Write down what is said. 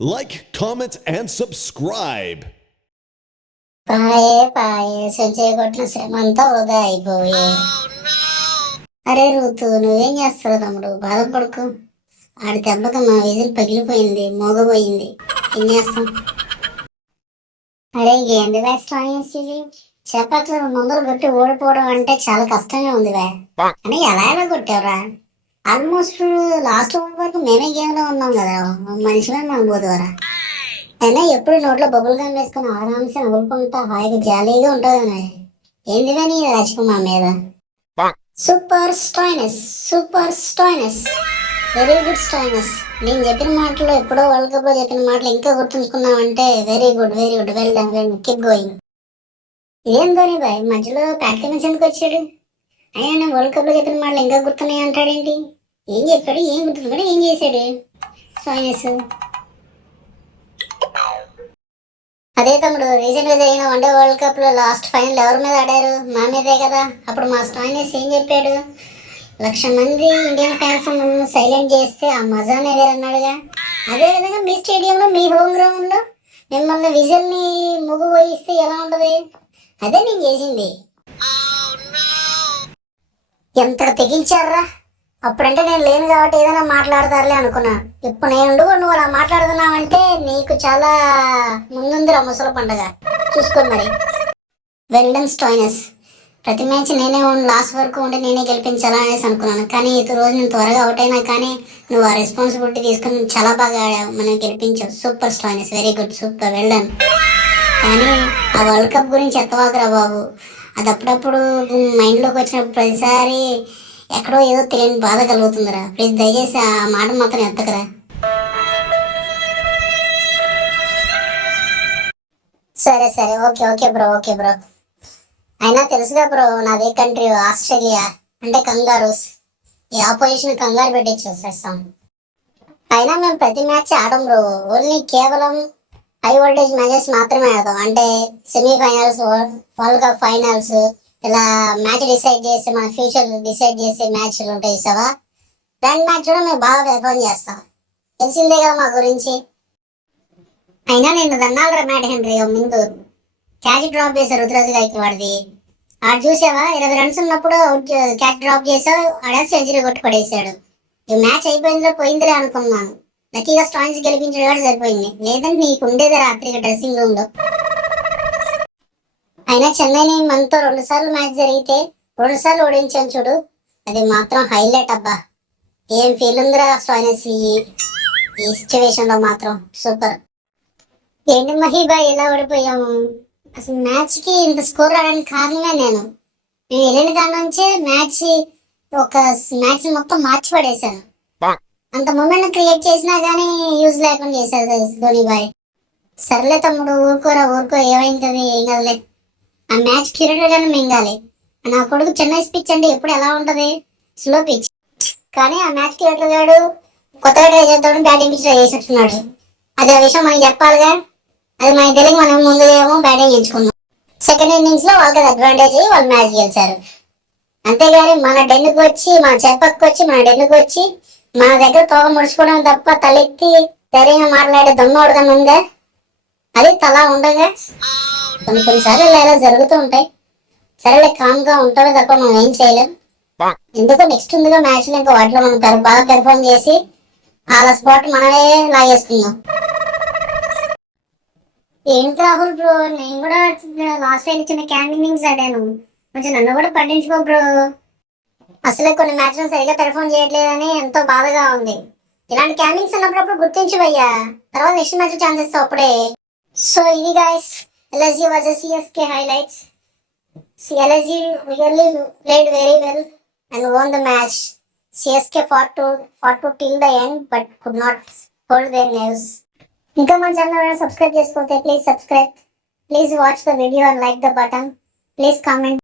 Like, comment, and subscribe. పాయే పాయే సంచయ కొట్టిన శ్రమ అంతా వృధా అయిపోయే. అరే ఋతు, నువ్వేం చేస్తావు తమ్ముడు? బాధపడుకో. ఆడి దెబ్బకి మా విజిల్ పగిలిపోయింది, మోగపోయింది. ఏం చేస్తాం? అరే ఏంది వే స్ట్రాంగ్ ఇది? చేపట్ల ముందర కొట్టి ఓడిపోవడం అంటే చాలా కష్టంగా ఉంది వే. అని ఎలా ఎలా కొట్టావురా? ఆల్మోస్ట్ లాస్ట్ వరకు మేమే గేమ్ లో ఉన్నాం కదా, మనిషిగా మనం పోతావరా. అయినా ఎప్పుడు నోట్లో బొబ్బులు గమ్ వేసుకుని ఆరాంసే నవ్వుకుంటా హాయిగా జాలీగా ఉంటుంది. ఏందిగా నీ రాజకుమార్ మీద super Stoinis, super Stoinis, very good Stoinis. నేను చెప్పిన మాటలు ఎప్పుడో వరల్డ్ కప్ లో చెప్పిన మాటలు ఇంకా గుర్తుంచుకున్నావంటే very good, very good, well done, well keep going. ఏం ధోని బాయ్ మధ్యలో ప్యాట్ కమిన్స్ ఎందుకు వచ్చాడు? అయినా నేను వరల్డ్ కప్ లో చెప్పిన మాటలు ఇంకా గుర్తున్నాయి అంటాడేంటి? ఏం చెప్పాడు, ఏం గుర్తున్నాడు, ఏం చేశాడు స్టాయినస్? అదే తమ్ముడు, రీసెంట్ గా జరిగిన వన్డే వరల్డ్ కప్ లో లాస్ట్ ఫైనల్ ఎవరి మీద ఆడారు? మా మీదే కదా. అప్పుడు మా స్టాయినస్ ఏం చెప్పాడు? 1,00,000 మంది ఇండియన్ ఫ్యాన్స్ సైలెంట్ చేస్తే ఆ మజానే వేరన్నాడుగా. అదే విధంగా మీ స్టేడియంలో, మీ హోమ్ గ్రౌండ్ లో మిమ్మల్ని విజిల్ ని ముగ్గు పోయిస్తే ఎలా ఉంటది? అదే నేను చేసింది. ఎంత తెగించారా! అప్పుడంటే నేను లేను కాబట్టి ఏదైనా మాట్లాడతారులే అనుకున్నా. ఇప్పుడు నేను నువ్వు అలా మాట్లాడుతున్నావంటే నీకు చాలా ముందుందిరా ముసల పండగ. చూసుకోండి మరి. Well done Stoinis. ప్రతి మ్యాచ్ నేనే లాస్ట్ వరకు ఉండి నేనే గెలిపించాలా అనేసి అనుకున్నాను. కానీ ఈ రోజు నేను త్వరగా అవుట్ అయినా కానీ నువ్వు ఆ రెస్పాన్సిబిలిటీ తీసుకుని చాలా బాగా ఆడావు, మనం గెలిపించావు. Super Stoinis, very good, super, well done. కానీ ఆ వరల్డ్ కప్ గురించి ఎత్తవాకరా బాబు. అది అప్పుడప్పుడు మైండ్లోకి వచ్చినప్పుడు ప్రతిసారి ఎక్కడో ఏదో తెలియని బాధ కలుగుతుందిరా. ప్లీజ్ దయచేసి ఆ మాట మాత్రం ఎత్తకరా. సరే సరే, okay okay bro, okay bro. అయినా తెలుసుగా బ్రో, నాదే కంట్రీ ఆస్ట్రేలియా, అంటే కంగారూస్. ఈ ఆపోజిషన్ కంగారు పెట్టి చూసేస్తాం. అయినా మేము ప్రతి మ్యాచ్ ఆడం బ్రో, ఓన్లీ కేవలం హై వోల్టేజ్ మ్యాచెస్ మాత్రమే ఆడతాం. అంటే సెమీఫైనల్స్, వరల్డ్ కప్ ఫైనల్స్, ఇలా మ్యాచ్ డిసైడ్ చేసి మన ఫ్యూచర్ డిసైడ్ చేసే మ్యాచ్లు ఉంటాయి సావా. రెండు మ్యాచ్ కూడా మేము బాగా పెర్ఫార్మ్ చేస్తాం, తెలిసిందే కదా మా గురించి. అయినా నేను దన్నాలరా మ్యాట్ హెన్రీ ముందు క్యాచ్ డ్రాప్ చేశారు రుతురాజు గారికి వాడిది. ఆడు చూసావా, 20 రన్స్ ఉన్నప్పుడు క్యాచ్ డ్రాప్ చేసావు, ఆడ సెంచరీ కొట్టి పడేసాడు. ఈ మ్యాచ్ అయిపోయిందిలో పోయిందిలే అనుకున్నాను. లక్కీగా స్టాయిన్స్ గెలిపించడం కూడా సరిపోయింది, లేదంటే నీకు ఉండేది రాత్రికి డ్రెస్సింగ్ రూమ్ లో. అయినా చెన్నైని మనతో 2 సార్లు మ్యాచ్ జరిగితే 2 సార్లు ఓడించాను చూడు, అది మాత్రం హైలైట్ అబ్బా. ఏం ఫీల్ ఉందిరా స్టాయినస్ ఈ సిచ్యువేషన్ లో మాత్రం సూపర్. ఏంటి మహీబా ఎలా ఓడిపోయాము? అసలు మ్యాచ్ కి ఇంత స్కోర్ రావడానికి కారణమే నేను వెళ్ళిన దాని నుంచే ఒక మ్యాచ్ మొత్తం మార్చి పడేశాను. అంత మూమెంట్ క్రియేట్ చేసినా గానీ యూజ్ లేకుండా చేశారు ధోని బాయ్. సర్లే తమ్ముడు, ఊరుకోరా ఊరుకో, ఏమైంది ఏం కదలే. ఆ మ్యాచ్ క్యూరేటర్ గానే మింగాలి. నా కొడుకు చెన్నై పిచ్ అంటే ఎప్పుడు ఎలా ఉంటది, స్లో పిచ్. కానీ ఆ మ్యాచ్ క్యూరేటర్ గాడు కొత్తగా ట్రై చేద్దామని బ్యాటింగ్ పిచ్ ట్రై చేస్తున్నాడు. అది ఆ విషయం మనకి చెప్పాలిగా. అది మనకి తెలియక మనం ముందు ఏమో బ్యాటింగ్ ఎంచుకున్నాం. సెకండ్ ఇన్నింగ్స్ లో వాళ్ళకి అడ్వాంటేజ్ అయ్యి వాళ్ళు మ్యాచ్ గెలిచారు. అంతేగాని మన డెన్నుకు వచ్చి, మన చెప్పకు వచ్చి, మన డెన్నుకు వచ్చి మన దగ్గర తోక ముడుచుకోవడం తప్ప తలెత్తి ధైర్యంగా మాట్లాడే దమ్మోడగా ఉందా? అది తలా ఉండగా కొన్నిసార్లు ఇలా జరుగుతూ ఉంటాయి. సరేలే, కామ్ గా ఉంటామే తప్ప మనం ఏం చేయలేం. ఎందుకో నెక్స్ట్ ఉందిగా మ్యాచ్ లో, ఇంకా వాటిలో మనం బాగా పెర్ఫార్మ్ చేసి వాళ్ళ స్పాట్ మనమే లాగేసుకుందాం. ఏంటి రాహుల్ బ్రో, నేను కూడా లాస్ట్ టైం చిన్న క్యాంప్ ఇన్నింగ్స్ ఆడాను, కొంచెం నన్ను కూడా పట్టించుకో బ్రో. అసలే కొన్ని మ్యాచ్లు సరిగా పెర్ఫార్మ్ చేయట్లేదని ఎంతో బాధగా ఉంది. ఇలాంటి క్యాంపింగ్స్ ఉన్నప్పుడు గుర్తించవయ్యా, తర్వాత నెక్స్ట్ మ్యాచ్ ఛాన్సెస్ అప్పుడే. సో ఇది guys, LSG versus CSK highlights. LSG really played very well and won the match. CSK fought to till the end but could not hold their nerves. ఇంకా మన channel subscribe చేసుకోతే please subscribe. Please watch the video and like the button. Please comment.